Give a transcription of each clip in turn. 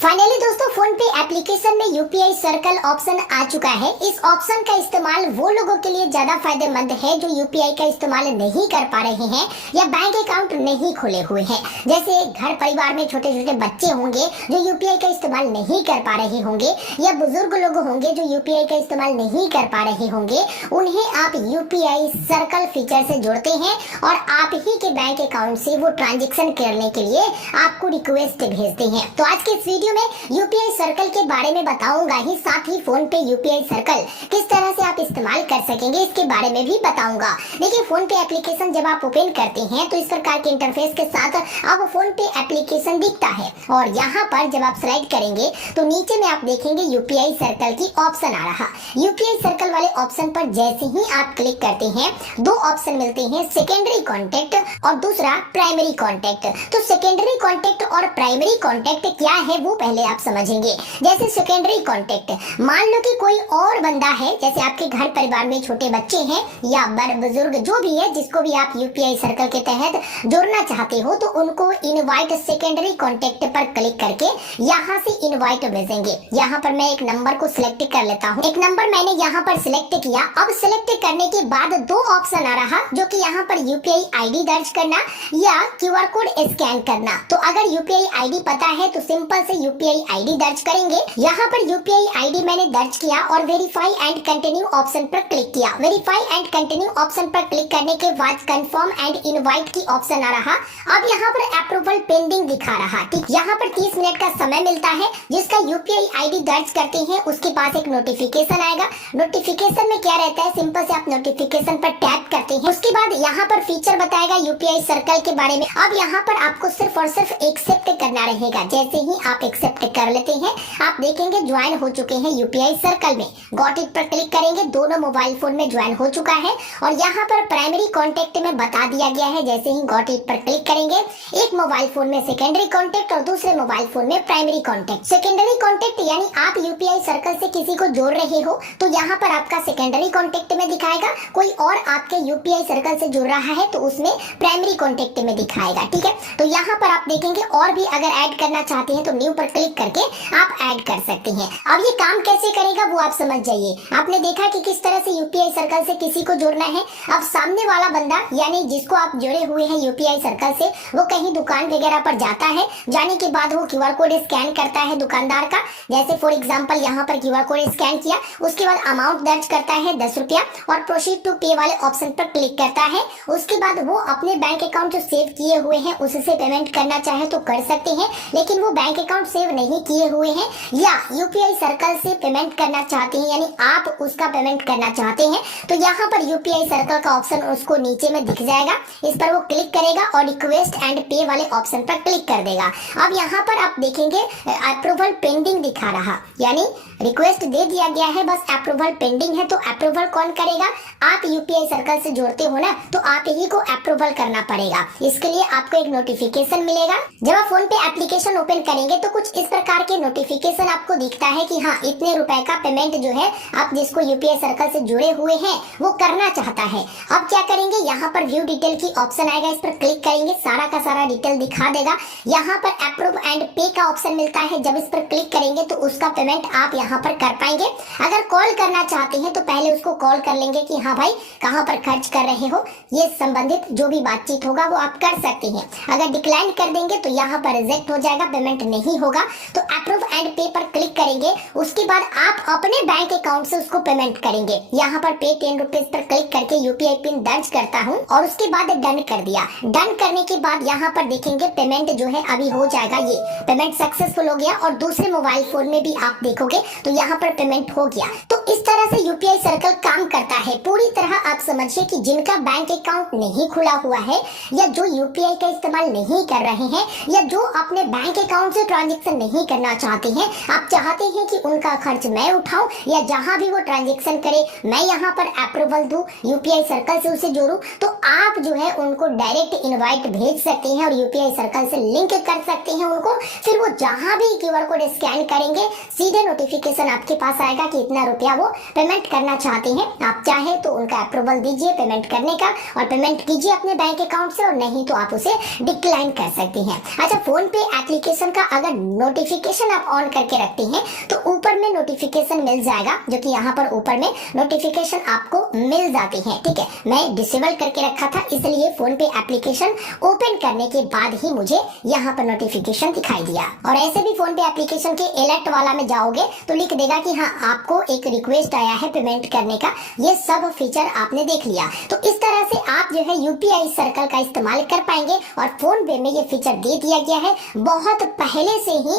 Finally दोस्तों phone पे application में यूपीआई सर्कल ऑप्शन आ चुका है। इस ऑप्शन का इस्तेमाल वो लोगों के लिए ज्यादा फायदेमंद है जो यूपीआई का इस्तेमाल नहीं कर पा रहे हैं या बैंक अकाउंट नहीं खोले हुए हैं। जैसे घर परिवार में छोटे छोटे बच्चे होंगे जो यूपीआई का इस्तेमाल नहीं कर पा रहे होंगे या बुजुर्ग लोग होंगे जो यूपीआई का इस्तेमाल नहीं कर पा रहे होंगे, उन्हें आप यूपीआई सर्कल फीचर से जोड़ते हैं और आप ही के बैंक अकाउंट से वो ट्रांजेक्शन करने के लिए आपको रिक्वेस्ट भेजते हैं। तो आज के इस वीडियो में यूपीआई सर्कल के बारे में बताऊंगा ही, साथ ही फोन पे यूपीआई सर्कल किस तरह से आप इस्तेमाल कर सकेंगे इसके बारे में भी बताऊंगा। देखिए, फोन पे एप्लीकेशन जब आप ओपन करते हैं तो इस प्रकार के इंटरफेस के साथ अब फोन पे एप्लीकेशन दिखता है और यहाँ पर जब आप स्लाइड करेंगे तो नीचे में आप देखेंगे यूपीआई सर्कल की ऑप्शन आ रहा। यूपीआई सर्कल वाले ऑप्शन पर जैसे ही आप क्लिक करते हैं दो ऑप्शन मिलते हैं, सेकेंडरी कॉन्टेक्ट और दूसरा प्राइमरी कॉन्टेक्ट। तो सेकेंडरी कॉन्टेक्ट और प्राइमरी कॉन्टेक्ट क्या है वो पहले आप समझेंगे। जैसे सेकेंडरी कॉन्टेक्ट, मान लो कि कोई और बंदा है, जैसे आपके घर परिवार में छोटे बच्चे हैं या बड़े बुजुर्ग जो भी है, जिसको भी आप यूपीआई सर्कल के तहत जोड़ना चाहते हो, तो उनको इनवाइट सेकेंडरी कॉन्टेक्ट पर क्लिक करके यहाँ से इनवाइट भेजेंगे। यहाँ पर मैं एक नंबर को सिलेक्ट कर लेता हूँ। एक नंबर मैंने यहाँ पर सिलेक्ट किया। अब सिलेक्ट करने के बाद दो ऑप्शन आ रहा, जो कि यहाँ पर यूपीआई आईडी दर्ज करना या क्यूआर कोड स्कैन करना। तो अगर यूपीआई आईडी पता है तो सिंपल से यूपीआई आईडी दर्ज करेंगे। यहाँ पर यूपीआई आईडी मैंने दर्ज किया और वेरीफाई एंड कंटिन्यू ऑप्शन पर क्लिक किया। वेरीफाई एंड कंटिन्यू ऑप्शन पर क्लिक करने के बाद कंफर्म एंड इनवाइट की ऑप्शन आ रहा। अब यहाँ पर अप्रूवल पेंडिंग दिखा रहा। ठीक, यहाँ पर 30 मिनट का समय मिलता है। जिसका यूपीआई आईडी दर्ज करते हैं उसके पास एक नोटिफिकेशन आएगा। नोटिफिकेशन में क्या रहता है, सिंपल से आप नोटिफिकेशन पर टैप करते हैं। उसके बाद यहाँ पर फीचर बताएगा यूपीआई सर्कल के बारे में। अब यहाँ पर आपको सिर्फ और सिर्फ एक्सेप्ट करना रहेगा। जैसे ही आप एक्सेप्ट कर लेते हैं आप देखेंगे ज्वाइन हो चुके हैं यूपीआई सर्कल में। गॉट इट पर क्लिक करेंगे, दोनों मोबाइल फोन में ज्वाइन हो चुका है और यहाँ पर प्राइमरी कॉन्टेक्ट में बता दिया गया है। जैसे ही गॉट इट पर क्लिक करेंगे, एक मोबाइल फोन में सेकेंडरी कॉन्टेक्ट और दूसरे मोबाइल फोन में प्राइमरी कॉन्टेक्ट। सेकेंडरी कॉन्टेक्ट यानी आप यूपीआई सर्कल से किसी को जोड़ रहे हो तो यहाँ पर आपका सेकेंडरी कॉन्टेक्ट में दिखाएगा। कोई और आपके यूपीआई सर्कल से जुड़ रहा है तो उसमें प्राइमरी कॉन्टेक्ट में दिखाएगा। ठीक है, तो यहाँ पर आप देखेंगे और भी अगर ऐड करना चाहते हैं तो न्यू पर क्लिक करके आप ऐड कर सकते हैं। अब ये काम कैसे करेगा वो आप समझ जाइए। आपने देखा कि किस तरह से यूपीआई सर्कल से किसी को जोड़ना है। अब सामने वाला बंदा यानी जिसको आप जुड़े हुए हैं यूपीआई सर्कल से, वो कहीं दुकान वगैरह पर जाता है। जाने के बाद वो क्यूआर कोड स्कैन करता है दुकानदार का। जैसे फॉर एग्जांपल यहाँ पर क्यूआर कोड स्कैन किया, उसके बाद अमाउंट दर्ज करता है 10 रुपया और प्रोसीड टू पे वाले ऑप्शन पर क्लिक करता है। उसके बाद वो अपने बैंक अकाउंट जो सेव किए हुए हैं उससे पेमेंट करना चाहे तो कर सकते हैं, लेकिन वो बैंक अकाउंट सेव नहीं किए हुए हैं या यूपीआई सर्कल से पेमेंट करना चाहते हैं यानी आप उसका पेमेंट करना चाहते हैं, तो यहाँ पर यूपीआई सर्कल का ऑप्शन उसको नीचे में दिख जाएगा। इस पर वो क्लिक करेगा और रिक्वेस्ट एंड पे वाले ऑप्शन पर क्लिक कर देगा। अब यहाँ पर आप देखेंगे अप्रूवल पेंडिंग दिखा रहा, यानी रिक्वेस्ट दे दिया गया है, बस अप्रूवल पेंडिंग है। तो अप्रूवल कौन करेगा? आप यूपीआई सर्कल से जोड़ते हो ना, तो आप ही को अप्रूवल करना पड़ेगा। इसके लिए आपको एक नोटिफिकेशन मिलेगा। जब आप फोन पे एप्लीकेशन ओपन करेंगे तो कुछ इस प्रकार के नोटिफिकेशन आपको दिखता है कि हाँ, इतने रुपए का पेमेंट जो है आप जिसको यूपीआई सर्कल से जुड़े हुए हैं वो करना चाहता है। अब क्या करेंगे, यहाँ पर व्यू डिटेल की ऑप्शन आएगा, इस पर क्लिक करेंगे, सारा का सारा डिटेल दिखा देगा। यहाँ पर अप्रूव एंड पे का ऑप्शन मिलता है, जब इस पर क्लिक करेंगे तो उसका पेमेंट आप यहाँ पर कर पाएंगे। अगर कॉल करना चाहते हैं तो पहले उसको कॉल कर लेंगे कि हाँ भाई कहाँ पर खर्च कर रहे हो, ये संबंधित जो भी बातचीत होगा वो आप कर सकते हैं। अगर डिक्लाइन कर देंगे तो यहाँ पर रिजेक्ट हो जाएगा, पेमेंट नहीं होगा। तो अप्रूव एंड पे पर क्लिक करेंगे, उसके बाद आप अपने बैंक अकाउंट से उसको पेमेंट करेंगे। यहाँ पर पे 10 रुपीज पर क्लिक करके यूपीआई पिन दर्ज करता हूँ और उसके बाद डन कर दिया। डन करने के बाद यहाँ पर देखेंगे पेमेंट जो है अभी हो जाएगा। ये पेमेंट सक्सेसफुल हो गया और दूसरे मोबाइल फोन में भी आप देखोगे तो यहाँ पर पेमेंट हो गया। तो इस तरह से यूपीआई सर्कल काम करता है। पूरी तरह आप समझिए कि जिनका बैंक अकाउंट नहीं खुला हुआ है या जो यूपीआई का इस्तेमाल नहीं कर रहे हैं या जो अपने बैंक अकाउंट से ट्रांजैक्शन नहीं करना चाहते चाहते हैं, आप चाहते हैं कि उनका खर्च मैं उठाऊं या जहां भी वो ट्रांजेक्शन करे मैं यहाँ पर अप्रूवल दूं, यूपीआई सर्कल से उसे जोड़ूं, तो आप जो है उनको डायरेक्ट इनवाइट भेज सकते हैं और यूपीआई सर्कल से लिंक कर सकते हैं उनको। फिर वो जहां भी क्यूआर कोड स्कैन करेंगे सीधे नोटिफिकेशन आपके पास आएगा कि इतना रुपया वो पेमेंट करना चाहते हैं। आप चाहे तो उनका अप्रूवल दीजिए पेमेंट करने का और पेमेंट कीजिए अपने बैंक अकाउंट से, और नहीं तो आप उसे डिक्लाइन कर सकते हैं। अच्छा, फोन पे एप्लीकेशन का अगर नोटिफिकेशन आप ऑन करके रखते हैं तो ऊपर में नोटिफिकेशन मिल जाएगा, जो कि यहाँ पर ऊपर में नोटिफिकेशन आपको मिल जाते हैं। ठीक है, मैं डिसेबल करके रखा था इसलिए फोन पे एप्लीकेशन ओपन करने के बाद ही मुझे यहाँ पर नोटिफिकेशन दिखाई दिया। और ऐसे भी फोन पे एप्लीकेशन के अलर्ट वाला में जाओगे तो लिख देगा कि हाँ आपको एक रिक्वेस्ट आया है पेमेंट करने का। ये सब फीचर आपने देख लिया। तो इस तरह से आप जो है यूपीआई सर्कल का इस्तेमाल कर पाएंगे। और फोन पे में ये फीचर दे दिया गया है, बहुत पहले से ही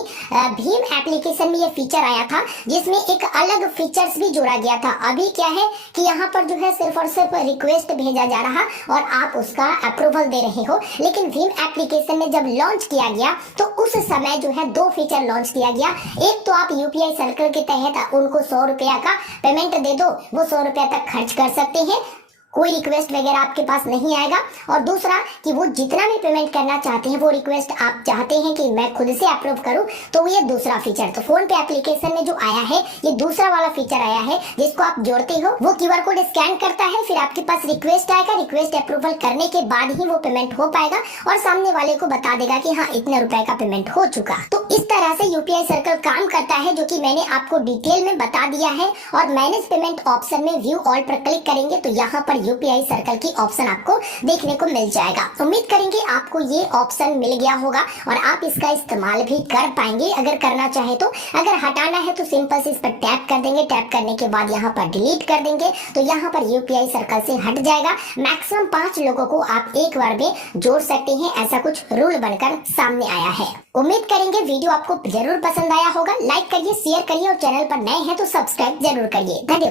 भीम एप्लीकेशन में ये फीचर आया था जिसमें एक अलग फीचर्स भी जोड़ा गया था। अभी क्या है कि यहाँ पर जो है सिर्फ और सिर्फ रिक्वेस्ट भेजा जा रहा और आप उसका अप्रूवल दे रहे हो। लेकिन भीम एप्लीकेशन में जब लॉन्च किया गया तो उस समय जो है दो फीचर लॉन्च किया गया। एक तो आप यूपीआई सर्कल के तहत उनको 100 रुपया का पेमेंट दे दो, वो 100 रुपया तक खर्च कर सकते हैं, कोई रिक्वेस्ट वगैरह आपके पास नहीं आएगा। और दूसरा कि वो जितना भी पेमेंट करना चाहते हैं वो रिक्वेस्ट आप चाहते हैं कि मैं खुद से अप्रूव करूं, तो ये दूसरा फीचर। तो फोन पे एप्लीकेशन में जो आया है ये दूसरा वाला फीचर आया है जिसको आप जोड़ते हो, वो क्यूआर कोड स्कैन करता है, फिर आपके पास रिक्वेस्ट आएगा, रिक्वेस्ट अप्रूवल करने के बाद ही वो पेमेंट हो पाएगा और सामने वाले को बता देगा कि हाँ इतने रुपए का पेमेंट हो चुका। तो इस तरह से यूपीआई सर्कल काम करता है, जो कि मैंने आपको डिटेल में बता दिया है। और मैनेज पेमेंट ऑप्शन में व्यू ऑल पर क्लिक करेंगे तो यहाँ पर यूपीआई सर्कल की ऑप्शन आपको देखने को मिल जाएगा। उम्मीद करेंगे आपको ये ऑप्शन मिल गया होगा और आप इसका इस्तेमाल भी कर पाएंगे अगर करना चाहे तो। अगर हटाना है तो सिंपल से इस पर टैप कर देंगे, टैप करने के बाद यहाँ पर डिलीट कर देंगे तो यहाँ पर यूपीआई सर्कल से हट जाएगा। मैक्सिमम 5 लोगों को आप एक बार में जोड़ सकते हैं, ऐसा कुछ रूल बनकर सामने आया है। उम्मीद करेंगे वीडियो आपको जरूर पसंद आया होगा। लाइक करिए, शेयर करिए और चैनल पर नए हैं तो सब्सक्राइब जरूर करिए। धन्यवाद।